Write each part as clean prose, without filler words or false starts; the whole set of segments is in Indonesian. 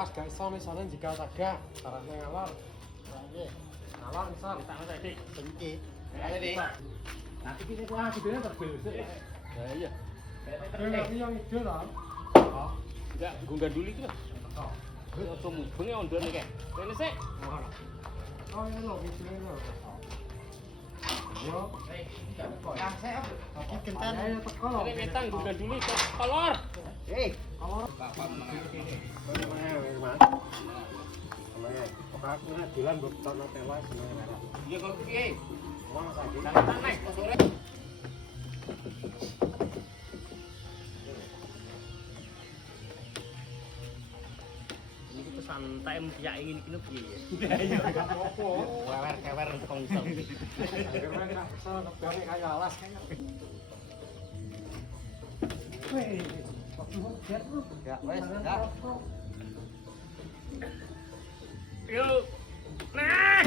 Pas gak iso misalnya jika saga caranya ngalor. Ngalor misal tak ana iki. Iki. Ayo, Dik. Nanti kita kuah gedene terbesek. Ya iya. Tapi yang ide lah. Oh. Enggak gunggah dulu itu. Oh. Ojo mubeng ondone kek. Kene sik. Oh, ini lho, ini lho. Yo. Yang saya iki kentan. Ayo teko lho. Ini wetang gunggah dulu kolor. Kolor. Bapak menang. Mas. Aku nek dolan mbok tono tewas semuanya. Iya kok piye? Wong saiki. Santai nek sore. Iki santai mpiyak ingin iki piye ya? Iya gak apa-apa. Kewer-kewer untuk konsol. Kewer gak kesel kebange kaya alas kayaknya. Weh, kok jet lu? Ya wes, ya. Yuk. Nah.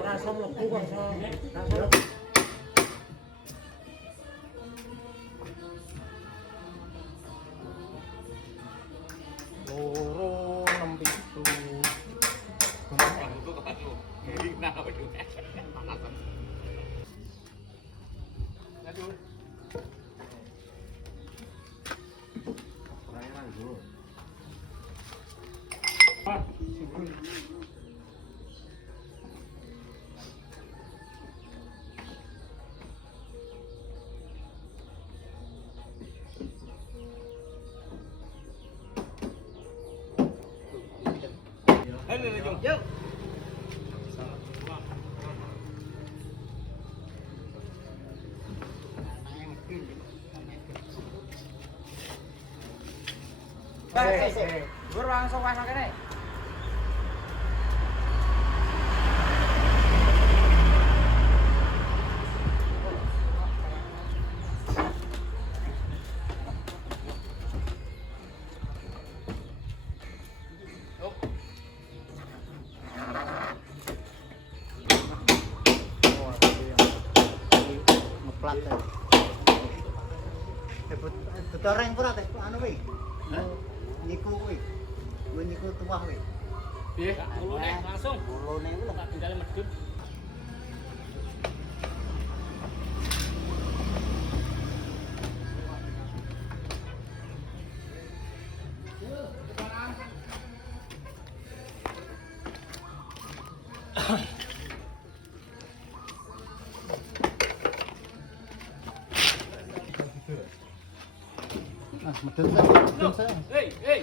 Rasa mlebu kok iso. Loro 67. Aduh. Yuk. Gue langsung masak ini. Betoreng pura teh anu we. Niku we. Gue niku tuah we. Piye? Ulune langsung. Ulune ku lho Gak tinggal medhun. medun saya. Hei.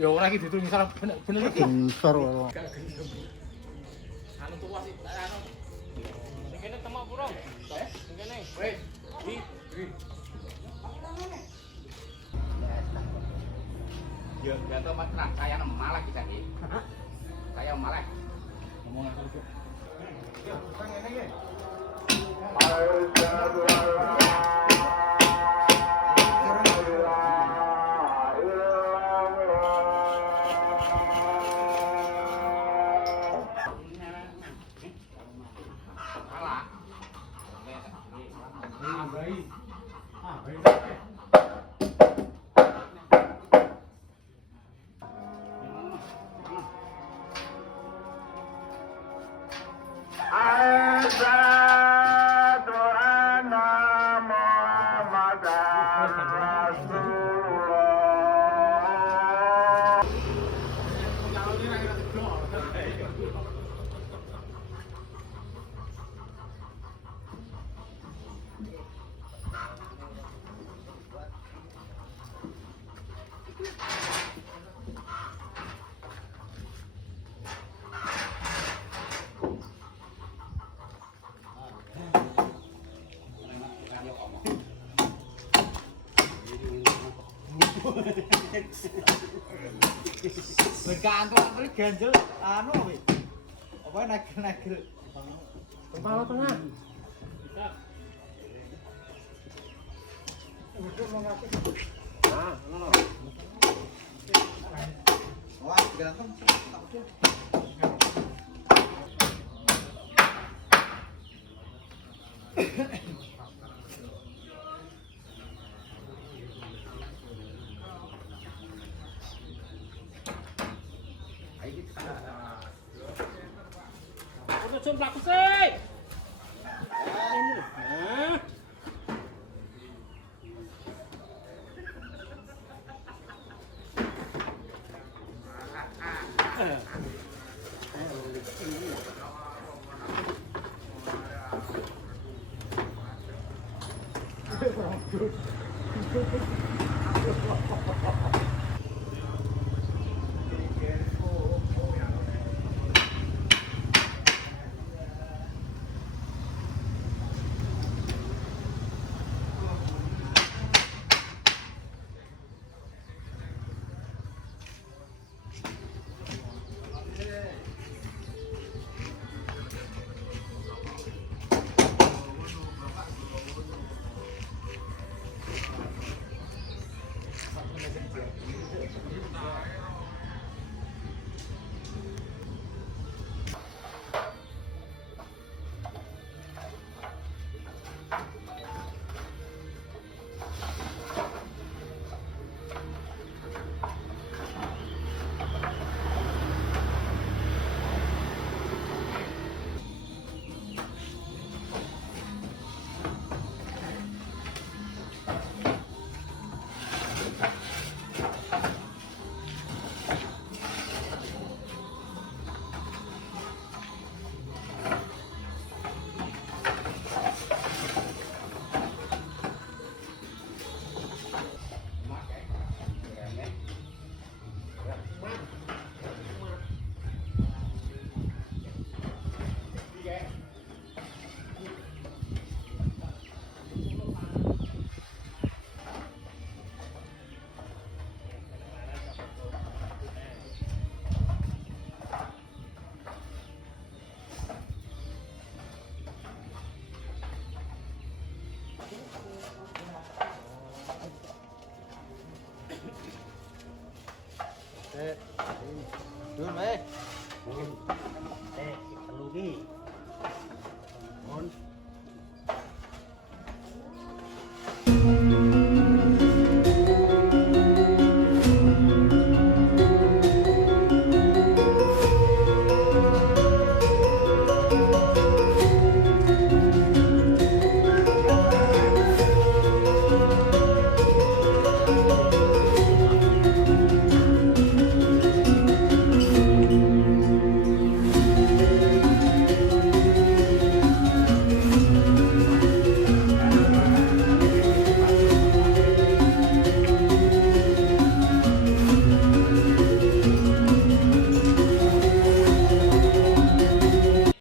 Ya ora iki ditung salah bener iki. Gensor wae. Anu tuwa sih, anu. Sing kene temok pura. Sing kene. Wis. Iki. Ya, gak tau mas, saya malah kita nih. Saya malah. Ngomong apa itu? Ya, ngene iki. Berkantor ganjel anu we. Apa nagel-nagel. Kepala tengah. Nah, no. Wah, gampang sih. Takutnya. Udah jumlah aku sih. Hah? Dun,